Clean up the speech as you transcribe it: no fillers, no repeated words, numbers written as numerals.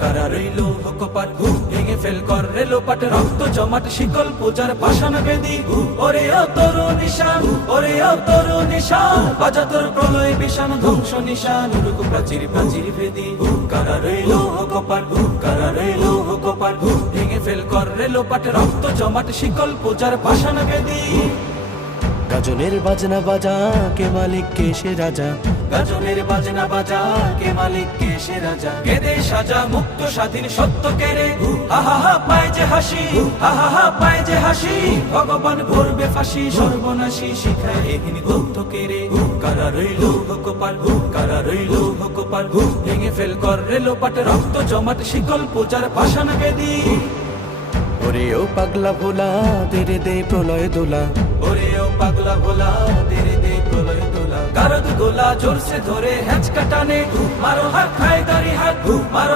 কারা রইল কপাট ভেঙে ফেল কর রেলোপাট রক্ত জমাট শিকল পূজার পাষাণ বেদি ওরে ও তরু নিশান ওরে ও তরু নিশান বাজা তোর প্রলয় বিষাণ ধ্বংস নিশান উড়ুক প্রাচীর প্রাচীর ভেদি কারা রইল কপাট কারা রইল কপাট ভেঙে ফেল কর রেলোপাট রক্ত জমাট শিকল পূজার পাষাণ বেদি গাজনের বাজনা বাজা কে মালিক কে সে রাজা গাজনের বাজনা বাজা কে মালিক কে সে রাজা কেদে সাজা মুক্ত স্বাধীন সত্য কেড়ে হা হা হা পায় যে হাসি হা হা হা পায় যে হাসি ভগবান ভরবে ফাঁসি সর্বনাশী শিখায় এহিনী তথ্য কেড়ে কারা রইল কপাট কারা রইল কপাট ভেঙে ফেল কর রেলোপাট রক্ত জমাট শিকল পূজার পাষাণ বেদি ওরে ও পাগলা ভোলা তেরে দে প্রলয় দোলা ওরে ও পাগলা ভোলা তেরে দে প্রলয় দোলা গারদ গোলা জোর সে ধরে হ্যাঁচকা টানে মারো হাত খায় দাড়ি হাত মারো